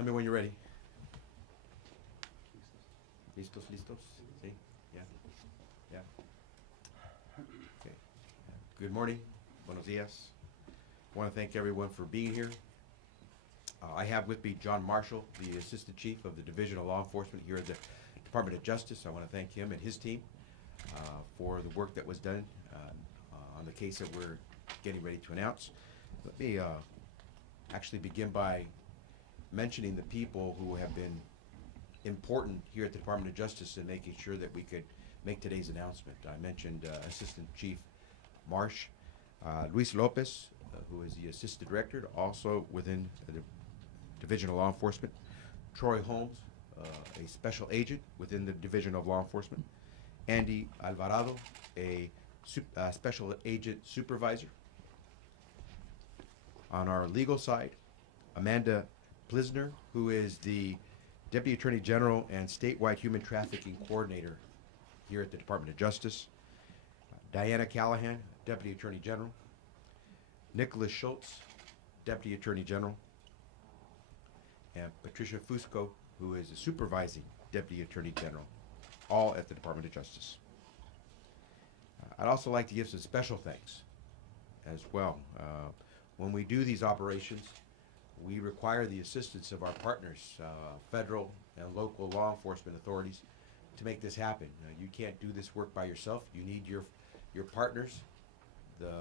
Tell me when you're ready. Listos, listos? See? Yeah? Yeah? Okay. Good morning. Buenos dias. I want to thank everyone for being here. I have with me John Marshall, the Assistant Chief of the Division of Law Enforcement here at the Department of Justice. I want to thank him and his team for the work that was done on the case that we're getting ready to announce. Let me actually begin by mentioning the people who have been important here at the Department of Justice in making sure that we could make today's announcement. I mentioned Assistant Chief Marsh, Luis Lopez, who is the Assistant Director, also within the Division of Law Enforcement, Troy Holmes, a Special Agent within the Division of Law Enforcement, Andy Alvarado, a Special Agent Supervisor. On our legal side, Amanda Plisner, who is the Deputy Attorney General and Statewide Human Trafficking Coordinator here at the Department of Justice. Diana Callahan, Deputy Attorney General. Nicholas Schultz, Deputy Attorney General. And Patricia Fusco, who is the Supervising Deputy Attorney General, all at the Department of Justice. I'd also like to give some special thanks as well. When we do these operations, we require the assistance of our partners, federal and local law enforcement authorities, to make this happen. You can't do this work by yourself. You need your partners, the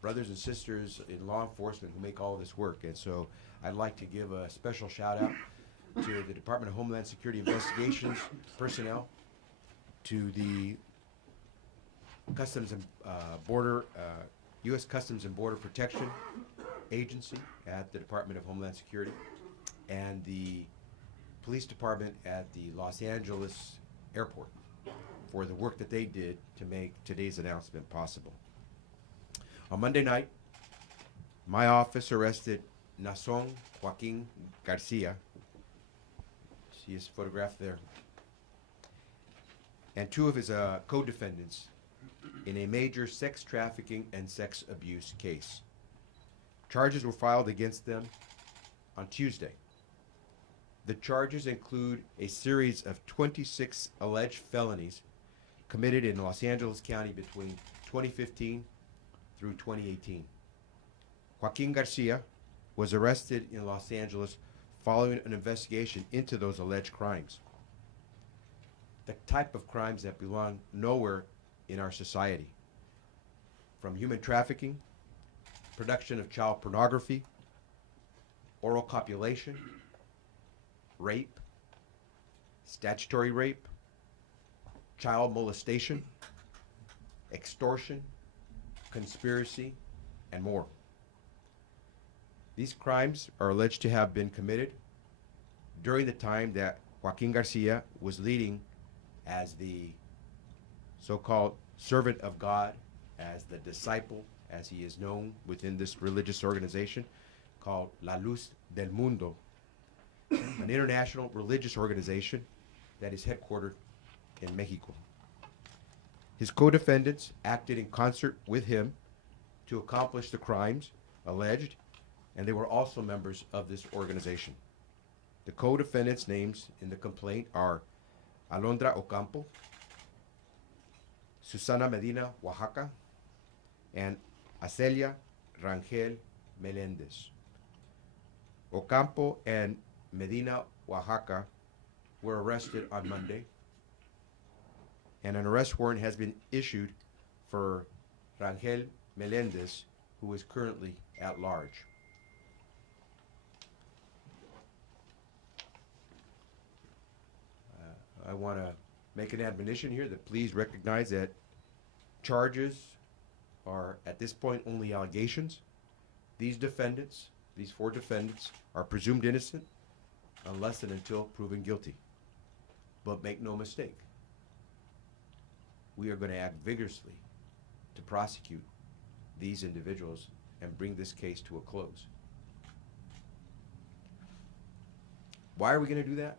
brothers and sisters in law enforcement who make all of this work. And so I'd like to give a special shout out to the Department of Homeland Security Investigations personnel, to the Customs and Border, U.S. Customs and Border Protection Agency at the Department of Homeland Security, and the Police Department at the Los Angeles Airport for the work that they did to make today's announcement possible. On Monday night, my office arrested Nason Joaquín García. See his photograph there. And two of his co-defendants in a major sex trafficking and sex abuse case. Charges were filed against them on Tuesday. The charges include a series of 26 alleged felonies committed in Los Angeles County between 2015 through 2018. Joaquín García was arrested in Los Angeles following an investigation into those alleged crimes. The type of crimes that belong nowhere in our society, from human trafficking, production of child pornography, oral copulation, rape, statutory rape, child molestation, extortion, conspiracy, and more. These crimes are alleged to have been committed during the time that Joaquín García was leading as the so-called servant of God, as the disciple, as he is known within this religious organization called La Luz Del Mundo, an international religious organization that is headquartered in Mexico. His co-defendants acted in concert with him to accomplish the crimes alleged, and they were also members of this organization. The co-defendants' names in the complaint are Alondra Ocampo, Susana Medina, Oaxaca, and Acelia Rangel Melendez. Ocampo and Medina, Oaxaca were arrested on Monday, and an arrest warrant has been issued for Rangel Melendez, who is currently at large. I want to make an admonition here that please recognize that charges are at this point only allegations. These defendants, these four defendants, are presumed innocent unless and until proven guilty. But make no mistake, we are going to act vigorously to prosecute these individuals and bring this case to a close. Why are we going to do that?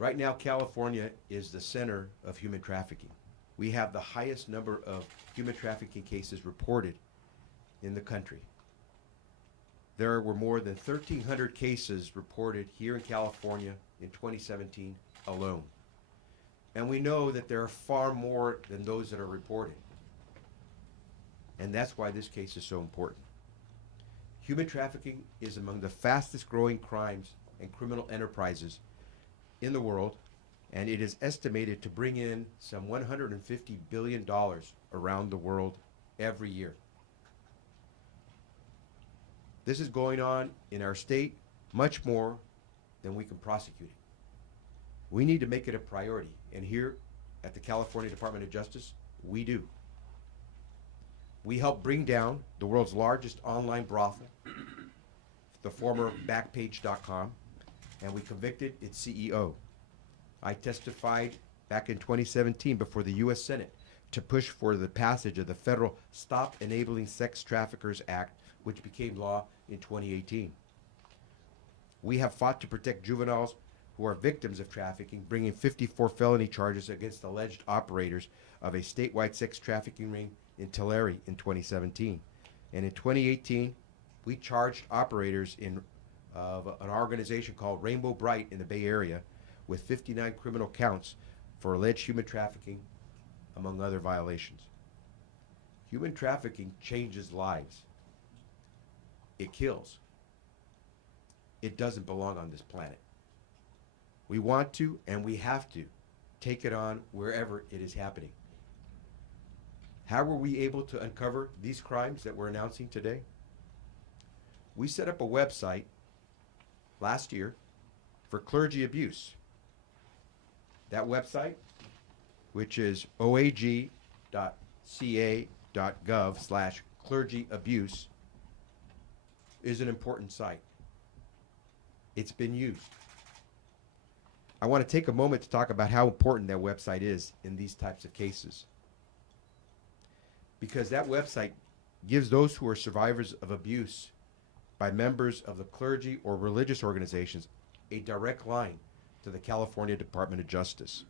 Right now, California is the center of human trafficking. We have the highest number of human trafficking cases reported in the country. There were more than 1,300 cases reported here in California in 2017 alone. And we know that there are far more than those that are reported. And that's why this case is so important. Human trafficking is among the fastest growing crimes and criminal enterprises in the world, and it is estimated to bring in some $150 billion around the world every year. This is going on in our state much more than we can prosecute it. We need to make it a priority, and here at the California Department of Justice, we do. We helped bring down the world's largest online brothel, the former Backpage.com, and we convicted its CEO. I testified back in 2017 before the U.S. Senate to push for the passage of the federal Stop Enabling Sex Traffickers Act, which became law in 2018. We have fought to protect juveniles who are victims of trafficking, bringing 54 felony charges against alleged operators of a statewide sex trafficking ring in Tulare in 2017. And in 2018, we charged operators of an organization called Rainbow Bright in the Bay Area with 59 criminal counts for alleged human trafficking, among other violations. Human trafficking changes lives. It kills. It doesn't belong on this planet. We want to and we have to take it on wherever it is happening. How were we able to uncover these crimes that we're announcing today? We set up a website last year for clergy abuse. That website, which is oag.ca.gov/clergyabuse, is an important site. It's been used. I want to take a moment to talk about how important that website is in these types of cases. Because that website gives those who are survivors of abuse by members of the clergy or religious organizations a direct line to the California Department of Justice.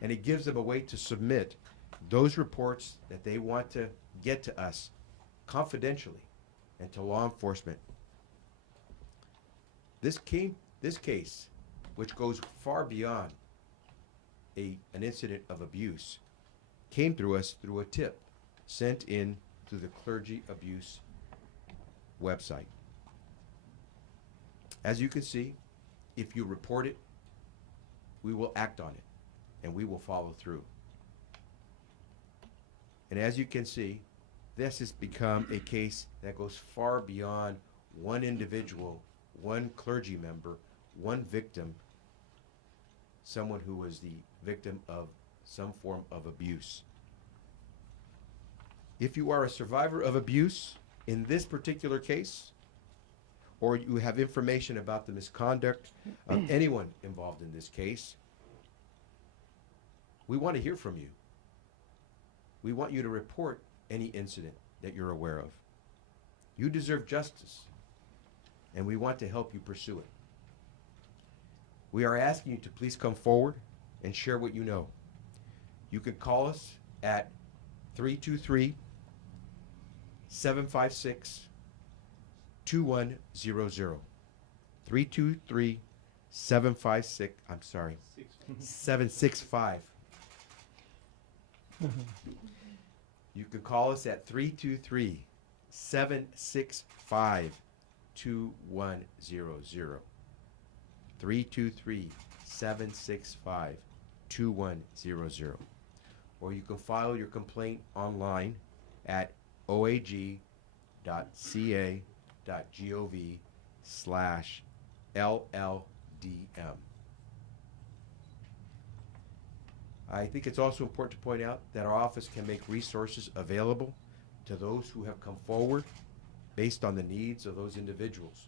And it gives them a way to submit those reports that they want to get to us confidentially and to law enforcement. This case, which goes far beyond an incident of abuse, came through us through a tip sent in to the clergy abuse website. As you can see, if you report it, we will act on it and we will follow through. And as you can see, this has become a case that goes far beyond one individual, one clergy member, one victim, someone who was the victim of some form of abuse. If you are a survivor of abuse in this particular case, or you have information about the misconduct of anyone involved in this case, we want to hear from you. We want you to report any incident that you're aware of. You deserve justice, and we want to help you pursue it. We are asking you to please come forward and share what you know. You can call us at 323-756-2100. 765. You can call us at 323-765-2100. 323-765-2100. Or you can file your complaint online at oag.ca.gov/LLDM. I think it's also important to point out that our office can make resources available to those who have come forward based on the needs of those individuals.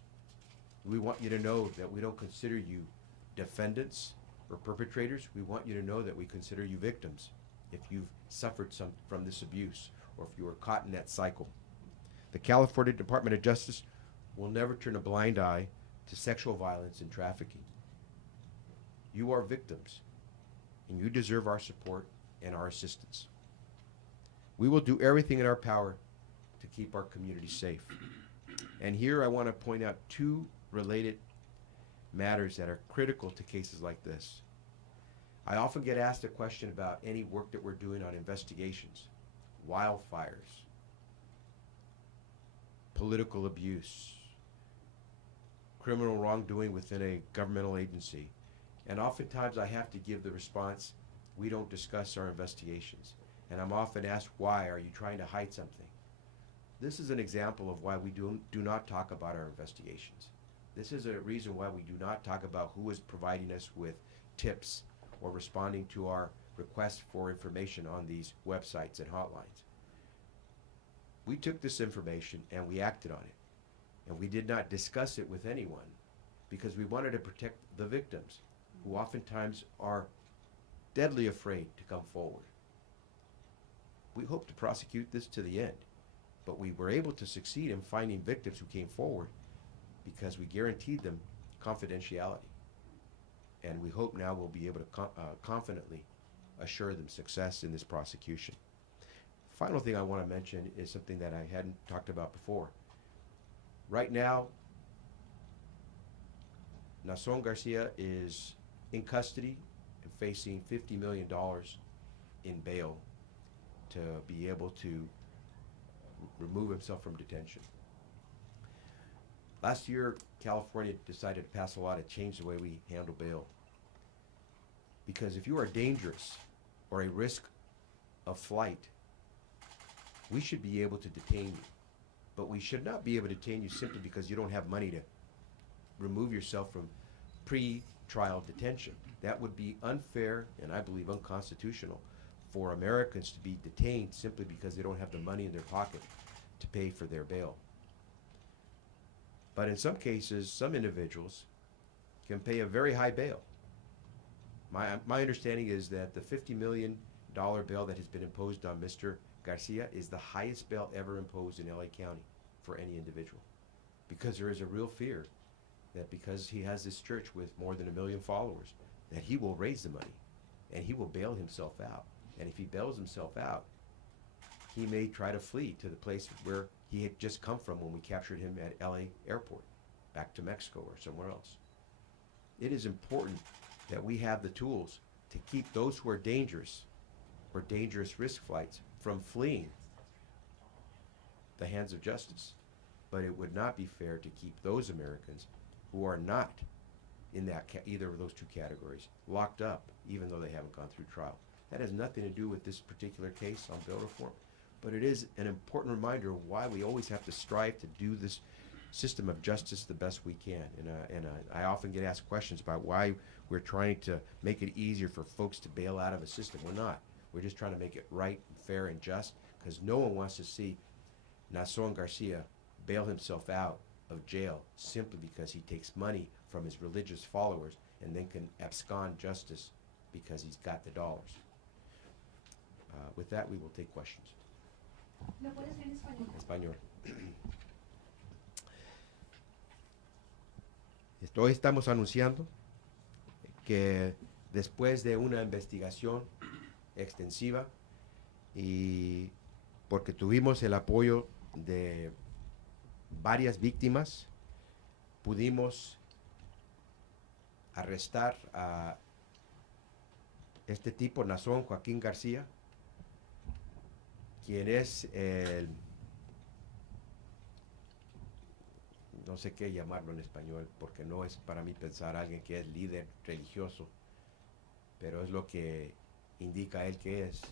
We want you to know that we don't consider you defendants or perpetrators. We want you to know that we consider you victims if you've suffered some from this abuse or if you were caught in that cycle. The California Department of Justice will never turn a blind eye to sexual violence and trafficking. You are victims, and you deserve our support and our assistance. We will do everything in our power to keep our community safe. And here I want to point out two related matters that are critical to cases like this. I often get asked a question about any work that we're doing on investigations, wildfires, political abuse, criminal wrongdoing within a governmental agency. And oftentimes I have to give the response, we don't discuss our investigations. And I'm often asked, why? Are you trying to hide something? This is an example of why we do not talk about our investigations. This is a reason why we do not talk about who is providing us with tips or responding to our requests for information on these websites and hotlines. We took this information and we acted on it. And we did not discuss it with anyone because we wanted to protect the victims, who oftentimes are deadly afraid to come forward. We hope to prosecute this to the end, but we were able to succeed in finding victims who came forward because we guaranteed them confidentiality. And we hope now we'll be able to confidently assure them success in this prosecution. Final thing I want to mention is something that I hadn't talked about before. Right now, Joaquín García is in custody and facing $50 million in bail to be able to remove himself from detention. Last year, California decided to pass a law to change the way we handle bail. Because if you are dangerous or a risk of flight, we should be able to detain you. But we should not be able to detain you simply because you don't have money to remove yourself from pre-trial detention. That would be unfair and I believe unconstitutional for Americans to be detained simply because they don't have the money in their pocket to pay for their bail. But in some cases, some individuals can pay a very high bail. My understanding is that the $50 million bail that has been imposed on Mr. Garcia is the highest bail ever imposed in LA County for any individual. Because there is a real fear that because he has this church with more than 1 million followers, that he will raise the money and he will bail himself out. And if he bails himself out, he may try to flee to the place where he had just come from when we captured him at LA airport, back to Mexico or somewhere else. It is important that we have the tools to keep those who are dangerous or dangerous risk flights from fleeing the hands of justice. But it would not be fair to keep those Americans who are not in that either of those two categories locked up, even though they haven't gone through trial. That has nothing to do with this particular case on bail reform, but it is an important reminder of why we always have to strive to do this system of justice the best we can. And I often get asked questions about why we're trying to make it easier for folks to bail out of a system. We're not. We're just trying to make it right, fair, and just, because no one wants to see Joaquín García bail himself out of jail simply because he takes money from his religious followers and then can abscond justice because he's got the dollars. With that, we will take questions. ¿Lo puedes leer en español? Español. Hoy estamos anunciando que después de una investigación extensiva y porque tuvimos el apoyo de varias víctimas, pudimos arrestar a este tipo, Joaquín García, quien es el, no sé qué llamarlo en español, porque no es para mí pensar alguien que es líder religioso, pero es lo que indica él que es.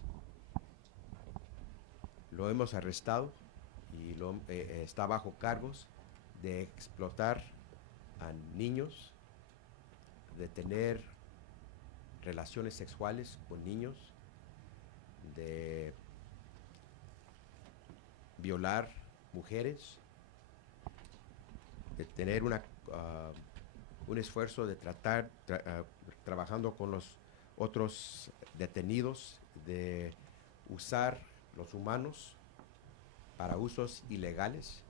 Lo hemos arrestado y está bajo cargos de explotar a niños, de tener relaciones sexuales con niños, de violar mujeres, de tener un esfuerzo de tratar, trabajando con los otros detenidos, de usar los humanos para usos ilegales.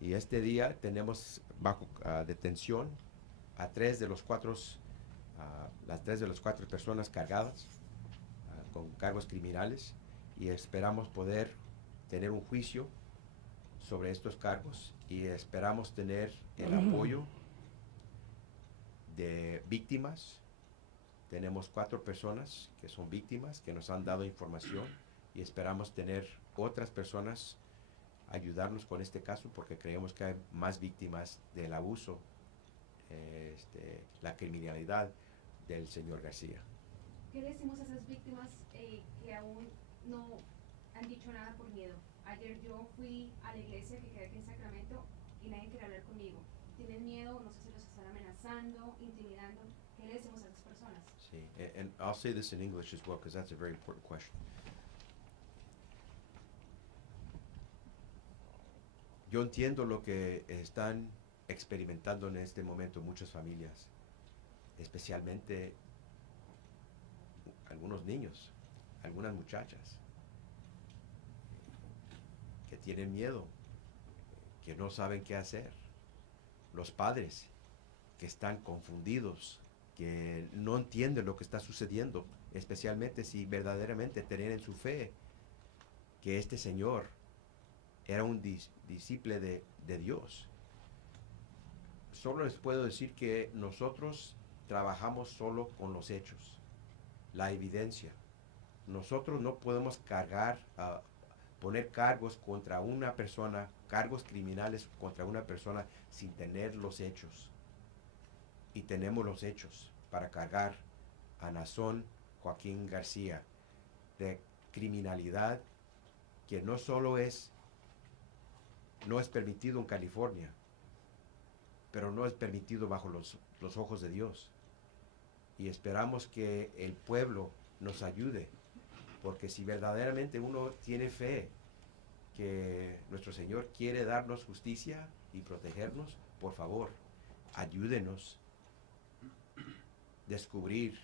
Y este día tenemos bajo detención a las 3 de las 4 personas cargadas con cargos criminales, y esperamos poder tener un juicio sobre estos cargos y esperamos tener el apoyo de víctimas. Tenemos 4 personas que son víctimas que nos han dado información y esperamos tener otras personas ayudarnos con este caso porque creemos que hay más víctimas del abuso, la criminalidad del señor García. ¿Qué le decimos a esas víctimas que aún no han dicho nada por miedo? Ayer yo fui a la iglesia que queda aquí en Sacramento y nadie quiere hablar conmigo. ¿Tienen miedo? No sé si los están amenazando, intimidando. ¿Qué le decimos a esas personas? Sí, and I'll say this in English as well because that's a very important question. Yo entiendo lo que están experimentando en este momento muchas familias, especialmente algunos niños, algunas muchachas, que tienen miedo, que no saben qué hacer. Los padres que están confundidos, que no entienden lo que está sucediendo, especialmente si verdaderamente tienen en su fe que este señor era un discípulo de Dios. Solo les puedo decir que nosotros trabajamos solo con los hechos, la evidencia. Nosotros no podemos poner cargos contra una persona, cargos criminales contra una persona sin tener los hechos. Y tenemos los hechos para cargar a Nazón Joaquín García de criminalidad que no solo no es permitido en California, pero no es permitido bajo los ojos de Dios. Y esperamos que el pueblo nos ayude, porque si verdaderamente uno tiene fe que nuestro Señor quiere darnos justicia y protegernos, por favor, ayúdenos a descubrir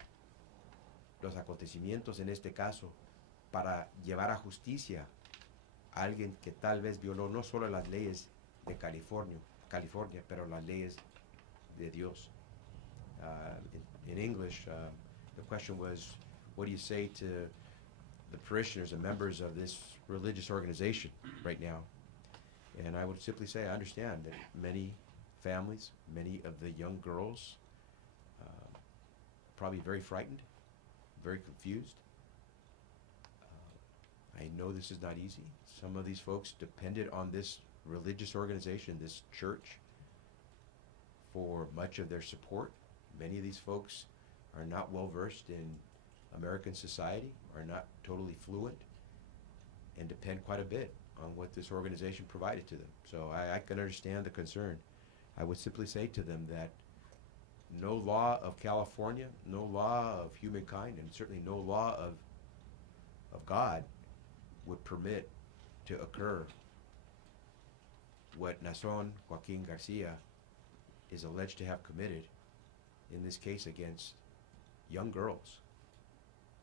los acontecimientos en este caso para llevar a justicia a alguien que tal vez violó no solo las leyes de California, pero las leyes de Dios. In English, the question was, what do you say to the parishioners and members of this religious organization right now? And I would simply say I understand that many families, many of the young girls, probably very frightened, very confused. I know this is not easy. Some of these folks depended on this religious organization, this church, for much of their support. Many of these folks are not well versed in American society, are not totally fluent, and depend quite a bit on what this organization provided to them. So I can understand the concern. I would simply say to them that no law of California, no law of humankind, and certainly no law of God would permit to occur what Nazón Joaquín García is alleged to have committed in this case against young girls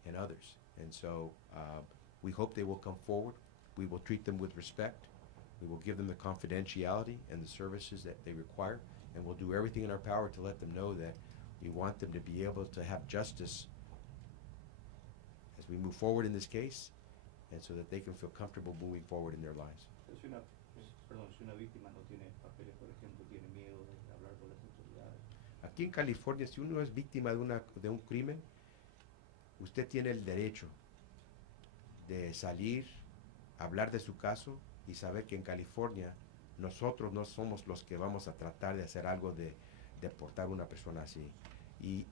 and others. And so we hope they will come forward. We will treat them with respect. We will give them the confidentiality and the services that they require, and we'll do everything in our power to let them know that we want them to be able to have justice as we move forward in this case, and so that they can feel comfortable moving forward in their lives. Si una víctima no tiene papeles, por ejemplo, tiene miedo de hablar con las autoridades. Aquí en California, si uno es víctima de un crimen, usted tiene el derecho de salir, hablar de su caso y saber que en California nosotros no somos los que vamos a tratar de hacer algo de deportar a una persona así. Y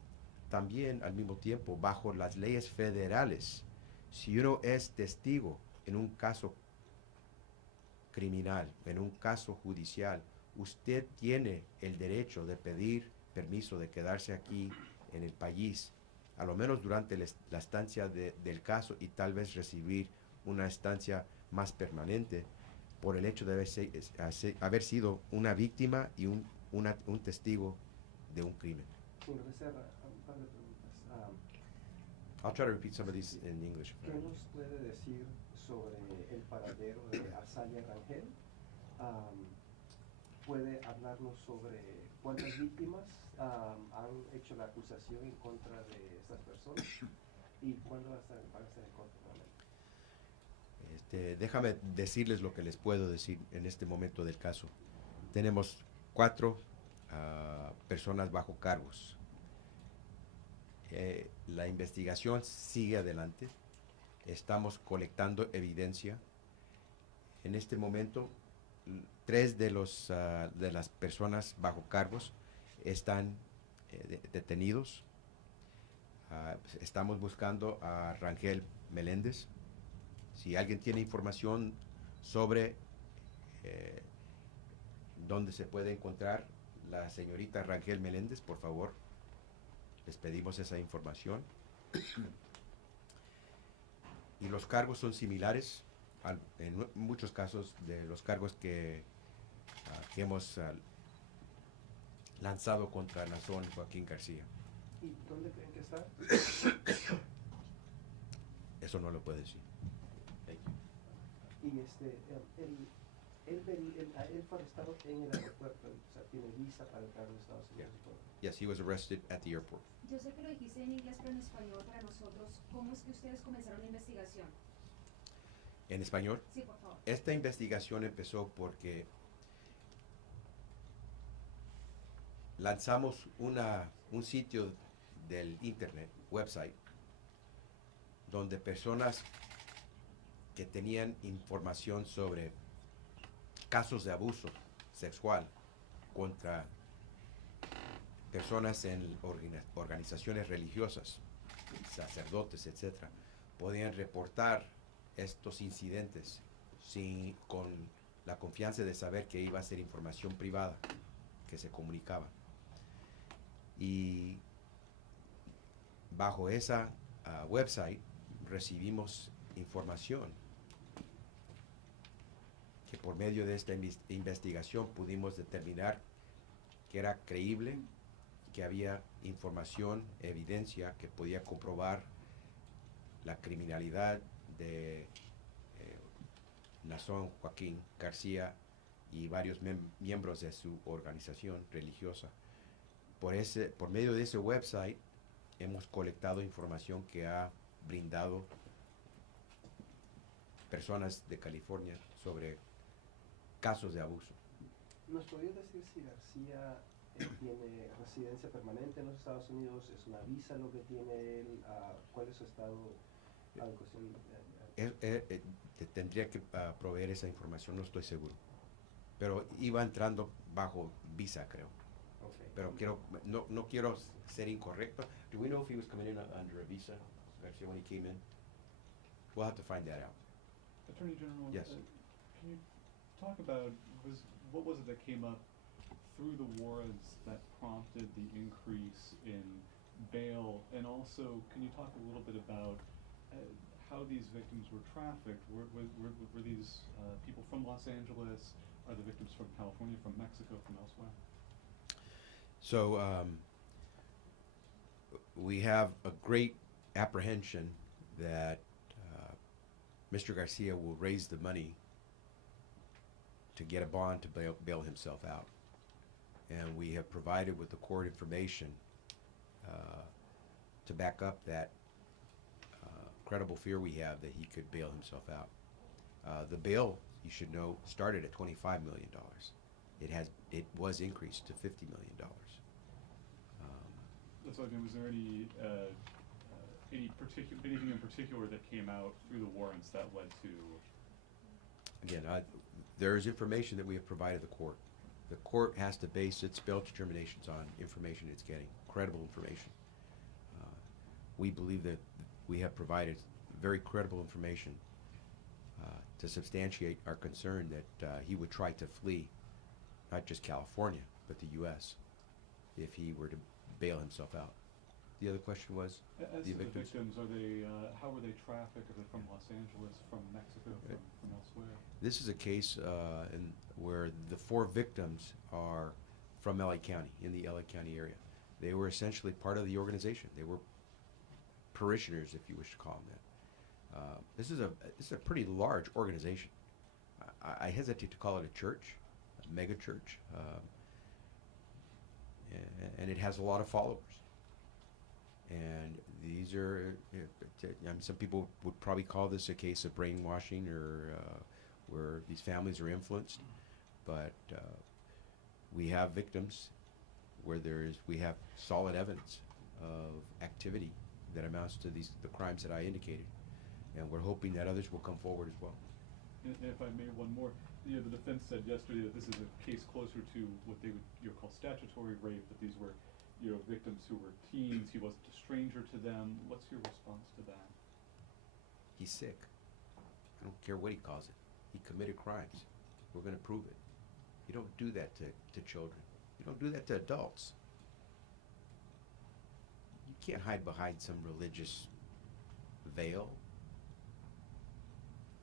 también al mismo tiempo, bajo las leyes federales, si uno es testigo en un caso criminal, en un caso judicial, usted tiene el derecho de pedir permiso de quedarse aquí en el país, a lo menos durante la estancia del caso, y tal vez recibir una estancia más permanente por el hecho de haber sido una víctima y un testigo de un crimen. Señor Becerra, un par de preguntas. I'll try to repeat some of these in English. ¿Qué nos puede decir sobre el paradero de Azalia Rangel? ¿Puede hablarnos sobre cuántas víctimas han hecho la acusación en contra de estas personas y cuándo van a estar en corte nuevamente? Déjame decirles lo que les puedo decir en este momento del caso. Tenemos 4 personas bajo cargos. La investigación sigue adelante. Estamos colectando evidencia. En este momento, 3 de las personas bajo cargos están detenidos. Estamos buscando a Rangel Meléndez. Si alguien tiene información sobre dónde se puede encontrar la señorita Rangel Meléndez, por favor, les pedimos esa información. Y los cargos son similares, en muchos casos, de los cargos que hemos lanzado contra Nazón Joaquín García. ¿Y dónde creen que está? Eso no lo puedo decir. Y él fue arrestado en el aeropuerto, o sea, tiene visa para entrar a los Estados Unidos. y todo. Yes, he was arrested at the airport. Yo sé que lo dijiste en inglés, pero en español para nosotros, ¿cómo es que ustedes comenzaron la investigación? ¿En español? Sí, por favor. Esta investigación empezó porque lanzamos un sitio del internet, website, donde personas que tenían información sobre casos de abuso sexual contra personas en organizaciones religiosas, sacerdotes, etc., podían reportar estos incidentes con la confianza de saber que iba a ser información privada que se comunicaba. Y bajo esa website recibimos información que por medio de esta investigación pudimos determinar que era creíble, que había información, evidencia que podía comprobar la criminalidad de Nazón Joaquín García y varios miembros de su organización religiosa. Por medio de ese website hemos colectado información que ha brindado personas de California sobre casos de abuso. ¿Nos podría decir si García tiene residencia permanente en los Estados Unidos? ¿Es una visa lo que tiene él? ¿Cuál es su estado en cuestión? Te tendría que proveer esa información, no estoy seguro. Pero iba entrando bajo visa, creo. Okay. Pero no quiero ser incorrecto. Do we know if he was coming in under a visa, Garcia, when he came in? We'll have to find that out. Attorney General, Yes. Can you talk about what was it that came up through the warrants that prompted the increase in bail, and also can you talk a little bit about how these victims were trafficked? Were these people from Los Angeles? Are the victims from California, from Mexico, from elsewhere? So we have a great apprehension that Mr. Garcia will raise the money to get a bond to bail himself out. And we have provided with the court information to back up that credible fear we have that he could bail himself out. The bail, you should know, started at $25 million. It was increased to $50 million. That's what I mean. Was there anything in particular that came out through the warrants that led to? Again, there is information that we have provided the court. The court has to base its bail determinations on information it's getting, credible information. We believe that we have provided very credible information to substantiate our concern that he would try to flee, not just California, but the U.S. if he were to bail himself out. The other question was As the to the victims. victims, are they how were they trafficked? Are they from Los Angeles, from Mexico, from elsewhere? This is a case where the 4 victims are from LA County, in the LA County area. They were essentially part of the organization. They were parishioners, if you wish to call them that. This is a pretty large organization. I hesitate to call it a church, a mega church, and it has a lot of followers. And These are, some people would probably call this a case of brainwashing or where these families are influenced. But we have victims where we have solid evidence of activity that amounts to the crimes that I indicated. And we're hoping that others will come forward as well. And if I may, one more. The defense said yesterday that this is a case closer to what they would call statutory rape, that these were victims who were teens, he wasn't a stranger to them. What's your response to that? He's sick. I don't care what he calls it. He committed crimes. We're going to prove it. You don't do that to children. You don't do that to adults. You can't hide behind some religious veil.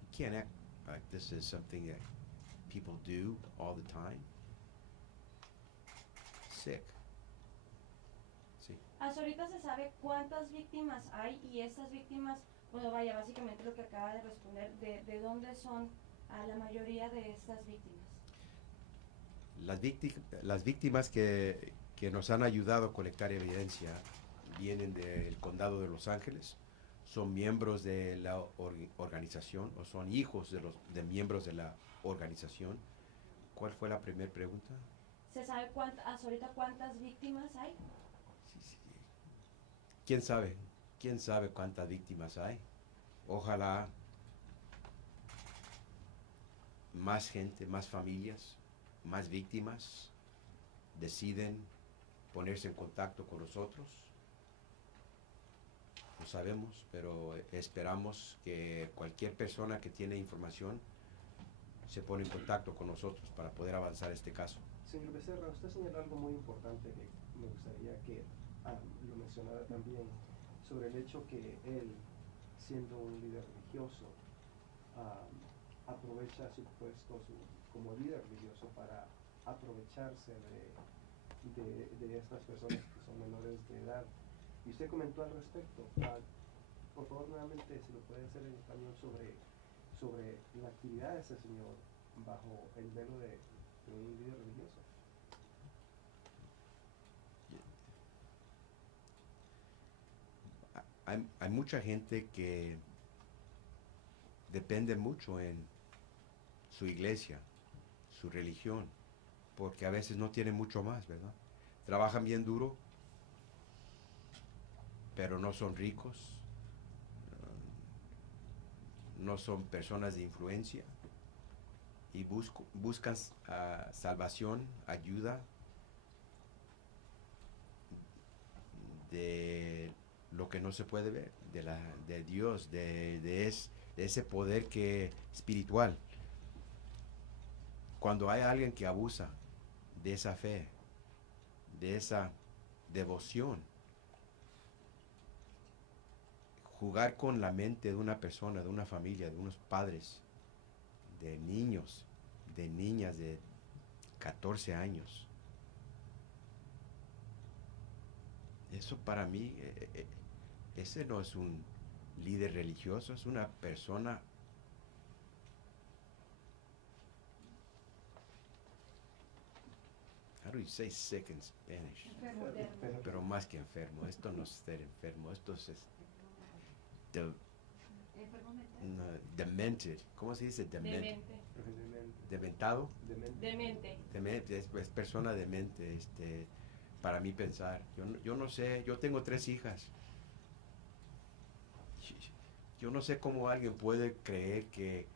You can't act like this is something that people do all the time. Sick. Sí. Hasta ahorita se sabe cuántas víctimas hay y estas víctimas, bueno, vaya, básicamente lo que acaba de responder, de dónde son la mayoría de estas víctimas. Las víctimas que nos han ayudado a colectar evidencia vienen del condado de Los Ángeles, son miembros de la organización o son hijos de miembros de la organización. ¿Cuál fue la primera pregunta? ¿Se sabe hasta ahorita cuántas víctimas hay? Sí. ¿Quién sabe? ¿Quién sabe cuántas víctimas hay? Ojalá más gente, más familias, más víctimas deciden ponerse en contacto con nosotros. No sabemos, pero esperamos que cualquier persona que tiene información se pone en contacto con nosotros para poder avanzar este caso. Señor Becerra, usted señaló algo muy importante que me gustaría que lo mencionara también, sobre el hecho que él, siendo un líder religioso, aprovecha su puesto como líder religioso para aprovecharse de estas personas que son menores de edad. Y usted comentó al respecto. Por favor, nuevamente, si lo puede hacer en español sobre la actividad de ese señor bajo el velo de un líder religioso. Hay mucha gente que depende mucho en su iglesia, su religión, porque a veces no tienen mucho más, ¿verdad? Trabajan bien duro, pero no son ricos, no son personas de influencia y buscan salvación, ayuda de lo que no se puede ver, de Dios, de ese poder espiritual. Cuando hay alguien que abusa de esa fe, de esa devoción, jugar con la mente de una persona, de una familia, de unos padres, de niños, de niñas de 14 años. Eso para mí, ese no es un líder religioso, es una persona how do you say sick in Spanish? Enfermo. Pero más que enfermo, esto no es ser enfermo, esto es Enfermo mental. demented. ¿Cómo se dice? Demente. Dementado. Demente. Es persona demente, para mí pensar. Yo no sé, yo tengo 3 hijas. Yo no sé cómo alguien puede creer que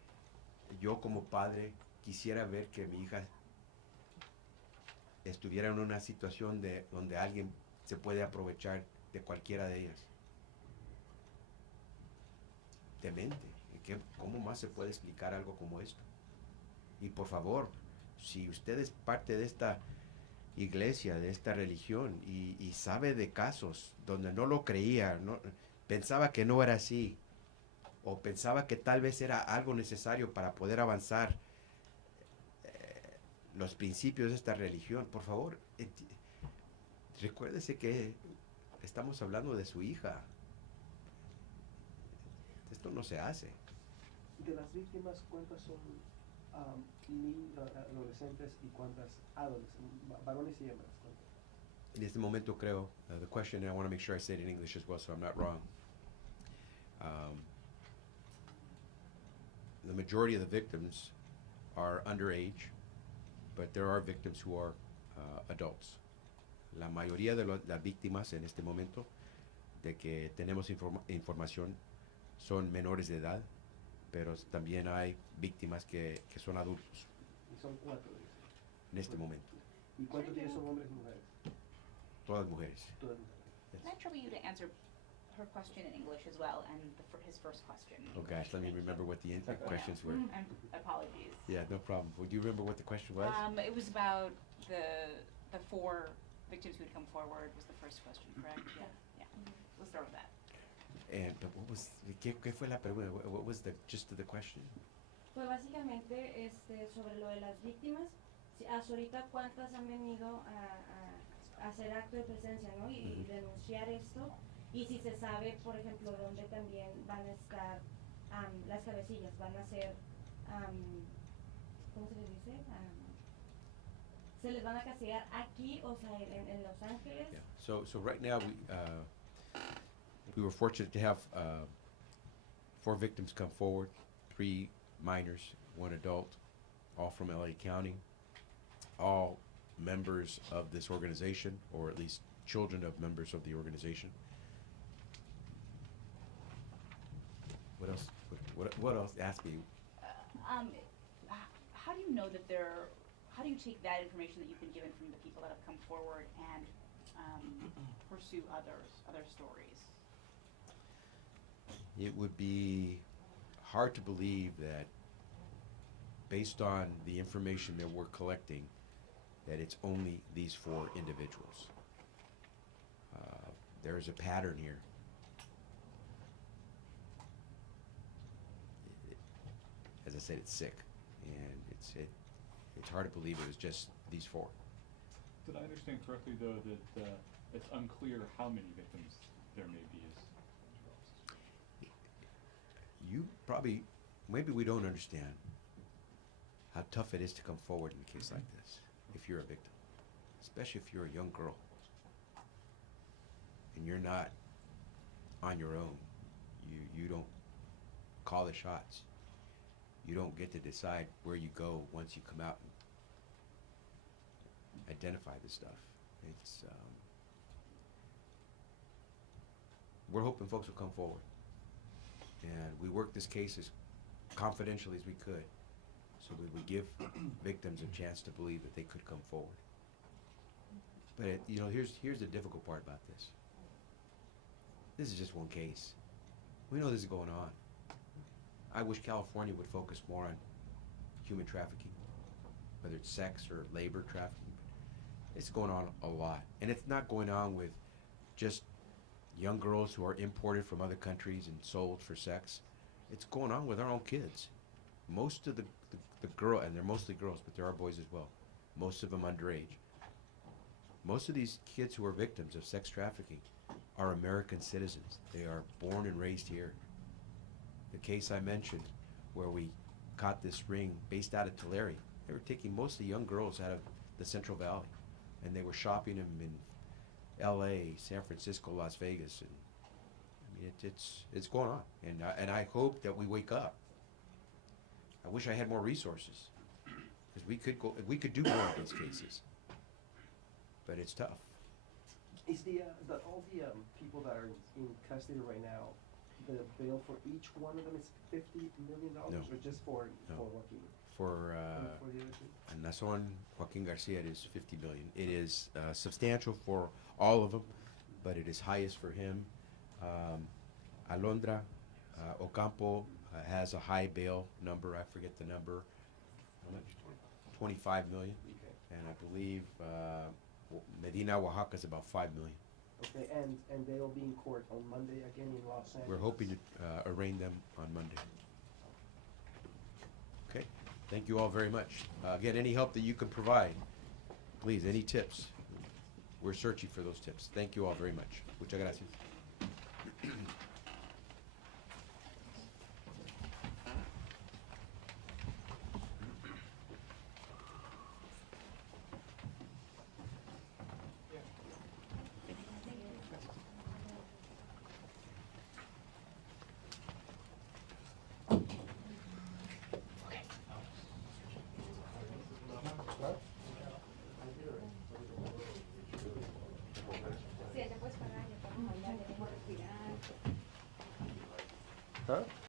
yo como padre quisiera ver que mi hija estuviera en una situación donde alguien se puede aprovechar de cualquiera de ellas. Demente. ¿Cómo más se puede explicar algo como esto? Y por favor, si usted es parte de esta iglesia, de esta religión, y sabe de casos donde no lo creía, pensaba que no era así, o pensaba que tal vez era algo necesario para poder avanzar los principios de esta religión, por favor, recuérdese que estamos hablando de su hija. Esto no se hace. De las víctimas, ¿cuántas son adolescentes y cuántas varones y hembras? ¿Cuántas? En este momento creo, the question, and I want to make sure I say it in English as well so I'm not wrong. The majority of the victims are underage, but there are victims who are adults. La mayoría de las víctimas en este momento de que tenemos información son menores de edad, pero también hay víctimas que son adultos Y son 4, dice. en este momento. ¿Y cuántos de ellos son hombres y mujeres? Todas mujeres. Todas mujeres. Yes. Can I trouble you to answer her question in English as well, and his first question? in Oh gosh, let me English? Thank remember you. what the questions were. And apologies. Yeah, no problem. Would you remember what the question was? It was about the 4 victims who had come forward was the first question, correct? Yeah. We'll start with that. And but what was qué fue la pregunta? What was the gist of the question? Pues básicamente sobre lo de las víctimas, hasta ahorita cuántas han venido a hacer acto de presencia, ¿no? Y denunciar esto, y si se sabe, por ejemplo, dónde también van a estar las cabecillas, van a ser, ¿cómo se les dice? Se les van a castigar aquí, o sea, en Los Ángeles. Yeah. So right now we were fortunate to have 4 victims come forward, 3 minors, 1 adult, all from LA County, all members of this organization, or at least children of members of the organization. What else? What else? Ask me. How do you know that how do you take that information that you've been given from the people that have come forward and pursue other stories? It would be hard to believe that, based on the information that we're collecting, that it's only these 4 individuals. There is a pattern here. As I said, it's sick, and it's hard to believe it was just these 4. Did I understand correctly, though, that it's unclear how many victims there may be? You probably, maybe we don't understand how tough it is to come forward in a case like this if you're a victim, especially if you're a young girl and you're not on your own. You don't call the shots. You don't get to decide where you go once you come out and identify the stuff. It's we're hoping folks will come forward, and we work this case as confidentially as we could, so we would give victims a chance to believe that they could come forward. But here's the difficult part about this. This is just one case. We know this is going on. I wish California would focus more on human trafficking, whether it's sex or labor trafficking. It's going on a lot, and it's not going on with just young girls who are imported from other countries and sold for sex. It's going on with our own kids. Most of the girl, and they're mostly girls, but there are boys as well, most of them underage. Most of these kids who are victims of sex trafficking are American citizens. They are born and raised here. The case I mentioned, where we caught this ring based out of Tulare, they were taking mostly young girls out of the Central Valley, and they were shopping them in LA, San Francisco, Las Vegas, and I mean it's going on, and I hope that we wake up. I wish I had more resources, because we could do more of these cases, but it's tough. Is all the people that are in custody right now, the bail for each one of them is $50 million, No. or just for No. Joaquin? For And for the other two? and that's on Joaquín García, it is $50 million. It is substantial for all of them, but it is highest for him. Alondra Ocampo has a high bail number. I forget the number. How much? 25 million. Okay. And I believe Medina, Oaxaca is about 5 million. Okay, and they'll be in court on Monday again in Los Angeles. We're hoping to arraign them on Monday. Okay, thank you all very much. Again, any help that you can provide, please, any tips. We're searching for those tips. Thank you all very much. Muchas gracias. Huh?